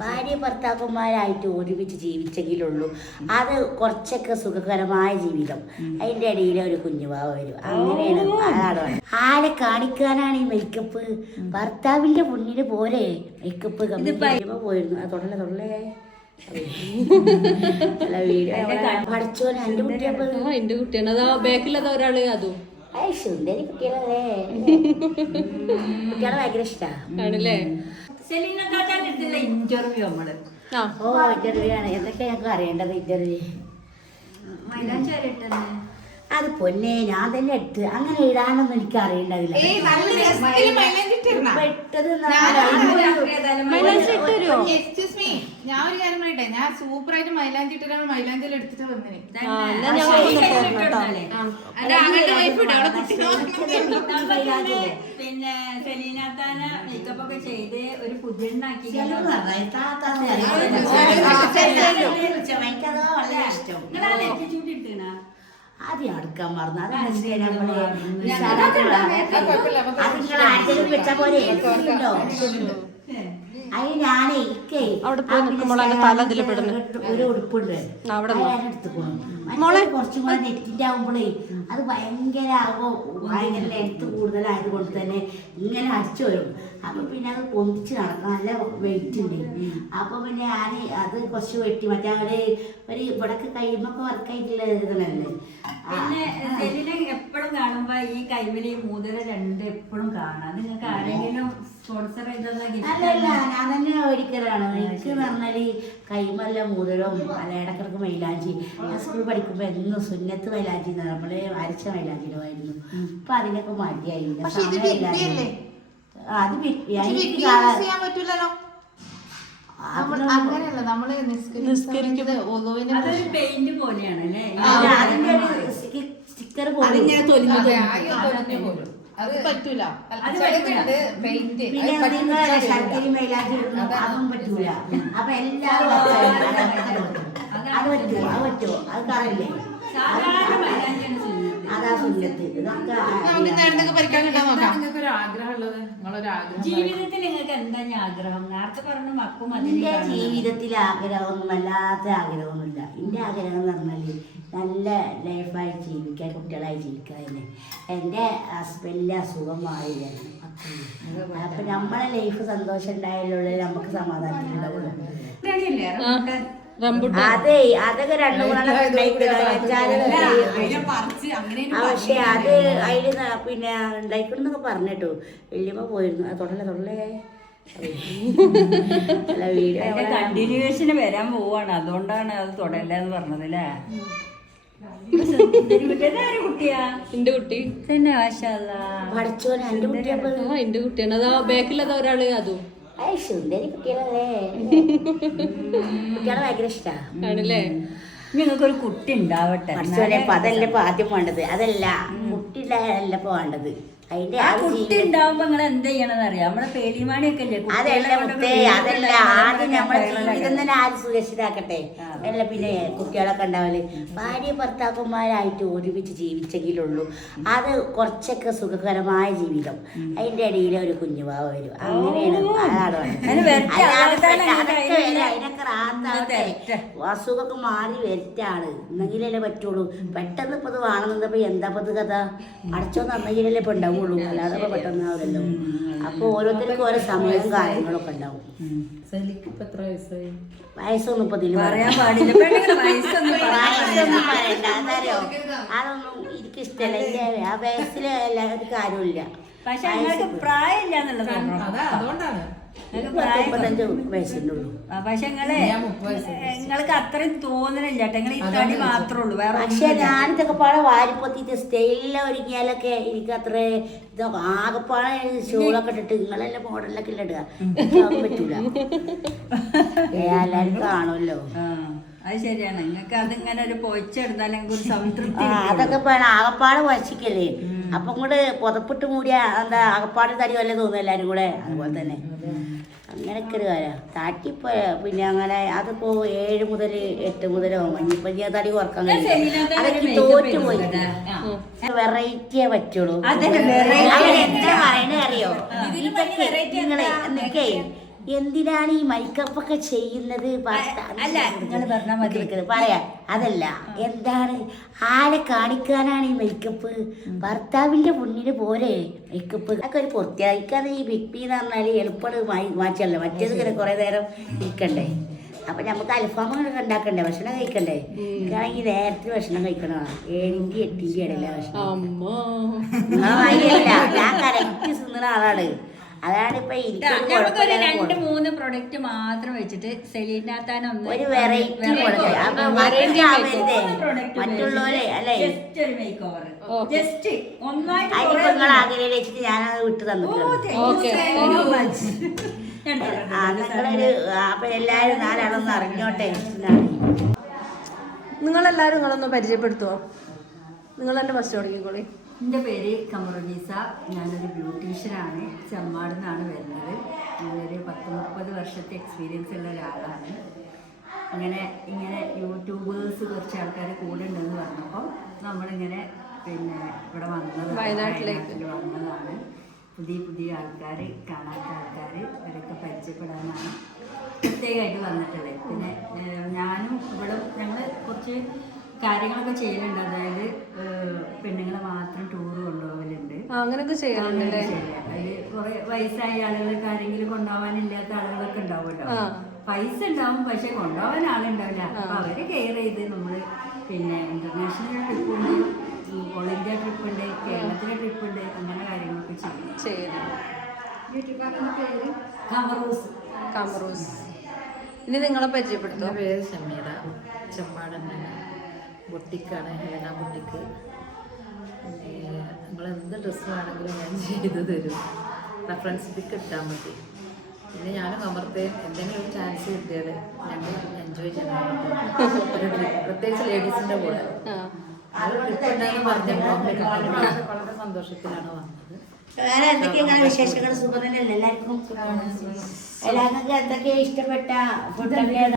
ഭാര്യ ഭർത്താക്കന്മാരായിട്ട് ഒരുമിച്ച് ജീവിച്ചെങ്കിലുള്ളൂ അത് കുറച്ചൊക്കെ സുഖകരമായ ജീവിതം. അതിൻ്റെ ഇടയിൽ ഒരു കുഞ്ഞുവാവ വരും. അങ്ങനെയാണ് അതാണ്. ആരെ കാണിക്കാനാണ് ഈ മേക്കപ്പ്? ഭർത്താവിൻ്റെ മുന്നിൽ പോലെ മേക്കപ്പ് കമ്പിയുമ്പോ പോയിരുന്നു. അത് തൊടലേ പഠിച്ചോനെ എന്റെ കുട്ടിയപ്പോ എന്റെ കുട്ടിയാണ്. അതാ ബാക്കിലതാ ഒരാള്. അതും സുന്ദരി കുട്ടികളല്ലേ. കുട്ടികളെ ഭയങ്കര ഇഷ്ടാണല്ലേ. ഇന്റർവ്യൂ നമ്മള് ഇന്റർവ്യൂ ആണ്. എന്തൊക്കെ ഞങ്ങൾക്ക് അറിയേണ്ടത് ഇന്റർവ്യൂ? അത് പൊന്നെ ഞാൻ തന്നെ ഇട്ട് അങ്ങനെ ഇടാനൊന്നും എനിക്ക് അറിയണ്ടതില്ല. ഞാൻ ഒരു കാര്യം പറയട്ടെ, ഞാൻ സൂപ്പർ ആയിട്ട് മൈലാഞ്ചി ഇട്ടിട്ടാണ് മൈലാഞ്ചിൽ എടുത്തിട്ട് വന്നേ. പിന്നെ സെലീനാത്താന മേക്കപ്പ് ഒക്കെ ചെയ്ത് ഒരു പുതിയണ്ണാക്കി ആദ്യം അടുക്കാൻ മറന്നു. അതാണ് വെച്ചാ പോലെ അതിന് ഞാനേ ഒരു ഉടുപ്പുണ്ട് കുറച്ചും കൂടെ നെറ്റിന്റെ ആവുമ്പോഴേ അത് ഭയങ്കര ഭയങ്കര ലെങ്ത് കൂടുതലായത് കൊണ്ട് തന്നെ ഇങ്ങനെ അടിച്ചു വരും. അപ്പൊ പിന്നെ അത് പൊന്തിച്ച് നടക്കണം. നല്ല വെയിറ്റ് ഉണ്ട്. അപ്പൊ പിന്നെ ഞാൻ അത് കുറച്ച് വെട്ടി മറ്റേ ഒരു ഇവിടൊക്കെ കഴിയുമ്പോ വർക്കായിട്ടുള്ള ഇതല്ലേ. പിന്നെ സെലിനെ എപ്പോഴും കാണുമ്പോ ഈ കൈമലി മൂതര രണ്ട് എപ്പോഴും കാണാം. നിങ്ങൾക്ക് ആരെങ്കിലും സ്പോൺസർ അല്ലല്ല, ഞാൻ തന്നെ ഒരിക്കലാണ്. എനിക്ക് പറഞ്ഞാല് കൈമല്ല മൂതരവും അല്ല ഇടക്കിടക്ക് മൈലാഞ്ചി. ഞാൻ സ്കൂളിൽ പഠിക്കുമ്പോ എന്നും സുന്നത്ത് മൈലാഞ്ചി നമ്മള് അരച്ച മൈലാഞ്ചിനുമായിരുന്നു. ഇപ്പൊ അതിനൊക്കെ മടിയായില്ല. അത് അങ്ങനെയല്ല, നമ്മള് അതൊരു പെയിന്റ് പോലെയാണല്ലേ. അതിന്റെ ഒരു സ്റ്റിക്കർ പോലെ അത് പറ്റൂല. പിന്നെ ശർക്കരി മൈലാഞ്ചി അതൊന്നും പറ്റൂല. അപ്പൊ എല്ലാരും അത് പറ്റുമോ? അത് പറ്റുമോ? അത് കാണില്ലേ? അതാ സുന്നത്ത്. ഇതൊക്കെ ജീവിതത്തിൽ നിങ്ങൾക്ക് എന്താ ആഗ്രഹം? നേരത്തെ പറഞ്ഞ മക്കും എന്റെ ജീവിതത്തിൽ ആഗ്രഹമൊന്നും വല്ലാത്ത ആഗ്രഹമൊന്നുമില്ല. എന്റെ ആഗ്രഹം എന്ന് പറഞ്ഞാല് നല്ല ലൈഫായി ജീവിക്കാൻ, കുട്ടികളായി ജീവിക്കാൻ തന്നെ. എൻ്റെ ഹസ്ബൻഡിൻ്റെ അസുഖമായി വരണം. അപ്പൊ നമ്മളെ ലൈഫ് സന്തോഷം ഉണ്ടായാലുള്ള നമുക്ക് സമാധാനത്തിലുണ്ടാവുള്ളൂ. അതെ, അതൊക്കെ രണ്ടു മൂന്നെണ്ണം പക്ഷെ അത് അതില് പിന്നെ ഉണ്ടായിക്കൊണ്ടെന്നൊക്കെ പറഞ്ഞിട്ടു. വല്യമ്മ പോയിരുന്നു. അത് തൊടലേ വീഡിയോ കണ്ടിന്യൂവേഷന് വരാൻ പോവാണ്. അതുകൊണ്ടാണ് അത് തൊടല്ലെന്ന് പറഞ്ഞത് അല്ലേ. കുട്ടിയാ എന്റെ കുട്ടി തന്നെ പഠിച്ചോനെ എന്റെ കുട്ടിയപ്പോ എന്റെ കുട്ടിയാണ്. അതാ ബാക്കിലതാ ഒരാള്. അതും സുന്ദരി കുട്ടികളല്ലേ. കുട്ടികളെ ഭയങ്കര ഇഷ്ടാണല്ലേ. നിങ്ങൾക്കൊരു കുട്ടി ഉണ്ടാവട്ടെ. പഠിച്ചോനെ ഇപ്പൊ അതല്ല ഇപ്പൊ ആദ്യം വേണ്ടത്. അതല്ല, കുട്ടിയില്ല ഇപ്പൊ വേണ്ടത്. അതിന്റെ ആ കുട്ടി ഉണ്ടാവുമ്പോ നിങ്ങൾ എന്ത് ചെയ്യണമെന്ന് അറിയാം. നമ്മളെ പേലിമാണിയൊക്കെ അല്ലേ. അതല്ല ആദ്യം നമ്മളെ ജീവിതം തന്നെ ആര് സുരക്ഷിതാക്കട്ടെ. അല്ല പിന്നെ കുട്ടികളൊക്കെ ഉണ്ടാവല്. ഭാര്യ ഭർത്താക്കന്മാരായിട്ട് ഒരുമിച്ച് ജീവിച്ചെങ്കിലുള്ളൂ അത് കുറച്ചൊക്കെ സുഖകരമായ ജീവിതം. അതിന്റെ ഇടയിൽ ഒരു കുഞ്ഞുവാവ വരും. അങ്ങനെയാണ് അസുഖമൊക്കെ മാറി വരറ്റാണ്. എന്നെങ്കിലല്ലേ പറ്റുള്ളൂ. പെട്ടെന്ന് ഇപ്പൊ ഇത് വേണമെന്നപ്പോ എന്താ പത് കഥ അടച്ചോ നന്നെങ്കിലല്ലേ ഇപ്പൊ ഉണ്ടാവുള്ളൂ. അല്ലാതെ പെട്ടെന്നാവില്ലല്ലോ. അപ്പൊ ഓരോരുത്തർക്കും ഓരോ സമയവും കാര്യങ്ങളൊക്കെ ഉണ്ടാവും. വയസ്സൊന്നും ഇപ്പൊ പറയാൻ പാടില്ല. വയസ്സൊന്നും പറയണ്ട. അതറിയോ, അതൊന്നും എനിക്ക് ഇഷ്ടമല്ല. ആ വയസ്സിലെ ഒരു കാര്യമില്ല. പക്ഷെ നിങ്ങൾക്ക് പ്രായമില്ല എന്നുള്ളതാണ്. അതുകൊണ്ടാണ് 35 വയസ്സുള്ളൂ. പക്ഷെ നിങ്ങൾക്ക് അത്രയും തോന്നണില്ല. നിങ്ങൾ ഈ തടി മാത്രമേ ഉള്ളൂ. വേറെ പക്ഷെ ഞാനിതൊക്കെ പാടെ വാരിപ്പൊത്തിട്ട് സ്റ്റൈലിൽ ഒരുങ്ങിയാലൊക്കെ എനിക്ക് അത്ര ഇതൊക്കെ ആകെപ്പാടെ ഷോളൊക്കെ ഇട്ടിട്ട് നിങ്ങളെല്ലാം മോഡലൊക്കെ ഇല്ല ഇടുക പറ്റൂല. എല്ലാരും കാണുമല്ലോ. അത് ശരിയാണ്. നിങ്ങൾക്ക് അതിങ്ങനെ ഒരു പൊയ്ച്ചെടുത്താലെങ്കിൽ ഒരു സംതൃപ്തി. അതൊക്കെ വേണം. ആകപ്പാട് വശിക്കല്ലേ. അപ്പൊ കൂടെ പുതപ്പിട്ട് മൂടിയ എന്താ ആകപ്പാട് തടി വല്ല തോന്നും എല്ലാരും കൂടെ. അതുപോലെ തന്നെ അങ്ങനെയൊക്കെ ഒരു കാര്യം താറ്റിപ്പോ പിന്നെ അങ്ങനെ അതിപ്പോ 7 മുതൽ 8 മുതലോ ഇപ്പൊ ഞാൻ തടി കുറക്കാൻ കഴിയും. അതൊക്കെ തോറ്റുപോയി. വെറൈറ്റിയേ പറ്റുള്ളൂ. എന്താ പറയണേ അറിയോ? ഇതൊക്കെ നിങ്ങളെ എന്തിനാണ് ഈ മേക്കപ്പ് ഒക്കെ ചെയ്യുന്നത് അല്ല, നിങ്ങള് പറഞ്ഞാ മതി. പറയാ അതല്ല, എന്താണ് ആരെ കാണിക്കാനാണ് ഈ മേക്കപ്പ്? ഭർത്താവിന്റെ മുന്നില് പോരെ മേക്കപ്പ് ഒക്കെ ഒരു പൂർത്തിയാക്കാൻ. ഈ ബിഗ് പി എന്ന് പറഞ്ഞാല് എളുപ്പം മാറ്റല്ല, മറ്റേത് ഇങ്ങനെ കുറെ നേരം ഇരിക്കണ്ടേ. അപ്പൊ നമുക്ക് അൽഫാമൊക്കെ ഉണ്ടാക്കണ്ടേ, ഭക്ഷണം കഴിക്കണ്ടേ. എനിക്കാണെങ്കിൽ നേരത്തെ ഭക്ഷണം കഴിക്കണതാണ് 7-ന്റെ 8-ന്റെ ഇടയിലെ ഭക്ഷണം. ഞാൻ കറക്റ്റ് തിന്നുന്ന ആളാണ്. അതാണ് ഇപ്പൊ നമുക്കൊരു 2-3 പ്രൊഡക്റ്റ് മാത്രം വെച്ചിട്ട് സെലീനാത്താനൊന്ന് ഒരു വെറൈറ്റി മറ്റുള്ളവരെ അല്ലേ ജസ്റ്റ് ഒരു മേക്ക് ഓവർ, ജസ്റ്റ് ഒന്നായിട്ട് അതിനിപ്പോ നിങ്ങൾ ആഗ്രഹം വെച്ചിട്ട് ഞാനത് വിട്ട് തന്നിട്ടുണ്ട്. നിങ്ങളൊരു അപ്പൊ എല്ലാരും 4 ആളൊന്ന് അറിഞ്ഞോട്ടെ. നിങ്ങളെല്ലാരും നിങ്ങളൊന്ന് പരിചയപ്പെടുത്തുവോ? നിങ്ങൾ തന്നെ ഫസ്റ്റ് തുടങ്ങിക്കോളി. എൻ്റെ പേര് കമറുന്നീസ. ഞാനൊരു ബ്യൂട്ടീഷ്യനാണ്. ചെമ്മാട് നിന്നാണ് വരുന്നത്. ഞാനൊരു 10-30 വർഷത്തെ എക്സ്പീരിയൻസ് ഉള്ള ഒരാളാണ്. ഇങ്ങനെ യൂട്യൂബേഴ്സ് കുറച്ച് ആൾക്കാർ കൂടെ ഉണ്ടെന്ന് പറഞ്ഞപ്പോൾ നമ്മളിങ്ങനെ ഇവിടെ വയനാട്ടിലേക്ക് വന്നതാണ്. പുതിയ ആൾക്കാർ, കാണാത്ത ആൾക്കാർ, അവരൊക്കെ പരിചയപ്പെടാനാണ് പ്രത്യേകമായിട്ട് വന്നിട്ടുള്ളത്. പിന്നെ ഞാനും ഞങ്ങൾ കുറച്ച് കാര്യങ്ങളൊക്കെ ചെയ്യലുണ്ട്. അതായത് പെണ്ണുങ്ങളെ മാത്രം ടൂർ കൊണ്ടുപോകലുണ്ട്. അങ്ങനെയൊക്കെ ചെയ്യാറുണ്ട്. അതിൽ കുറെ വയസ്സായ ആളുകൾക്ക് ആരെങ്കിലും കൊണ്ടുപോകാനില്ലാത്ത ആളുകളൊക്കെ ഉണ്ടാവുമല്ലോ. പൈസ ഉണ്ടാവും, പക്ഷെ കൊണ്ടുപോകാൻ ആളുണ്ടാവില്ല. അപ്പൊ അവരെ കെയർ ചെയ്ത് നമ്മള് ഇന്റർനാഷണൽ ട്രിപ്പ് ഉണ്ട്, ഓൾ ഇന്ത്യ ട്രിപ്പ് ഉണ്ട്, കേരളത്തിലെ ട്രിപ്പ് ഉണ്ട്, അങ്ങനെ കാര്യങ്ങളൊക്കെ ചെയ്യും. കമറൂസ്. ഇനി നിങ്ങളെ പരിചയപ്പെടുത്തോ? എൻ്റെ പേര് ഷമീറ. ചെമ്മാട് ബൊട്ടിക്കാണ്, ഹെലന ബൊട്ടിക്ക്. നിങ്ങൾ എന്ത് ഡ്രസ്സ് വേണമെങ്കിലും ഞാൻ ചെയ്തു തരും. റെഫറൻസ് പിക്ക് ഇട്ടാൽ മതി. പിന്നെ ഞാനും അമർത്തേയും എന്തെങ്കിലും ഒരു ചാൻസ് കിട്ടിയാൽ ഞങ്ങൾ എൻജോയ് ചെയ്യാൻ പ്രത്യേകിച്ച് ലേഡീസിൻ്റെ കൂടെ ട്രിപ്പ് ഉണ്ടെന്ന് പറഞ്ഞപ്പോൾ വളരെ സന്തോഷത്തിലാണ് വന്നത്. വേറെ എന്തൊക്കെയാണ് വിശേഷങ്ങൾ? സുഖം തന്നെയല്ലേ എല്ലാവർക്കും? എല്ലാവർക്കും എന്തൊക്കെയാ ഇഷ്ടപ്പെട്ട ഫുഡൊക്കെ?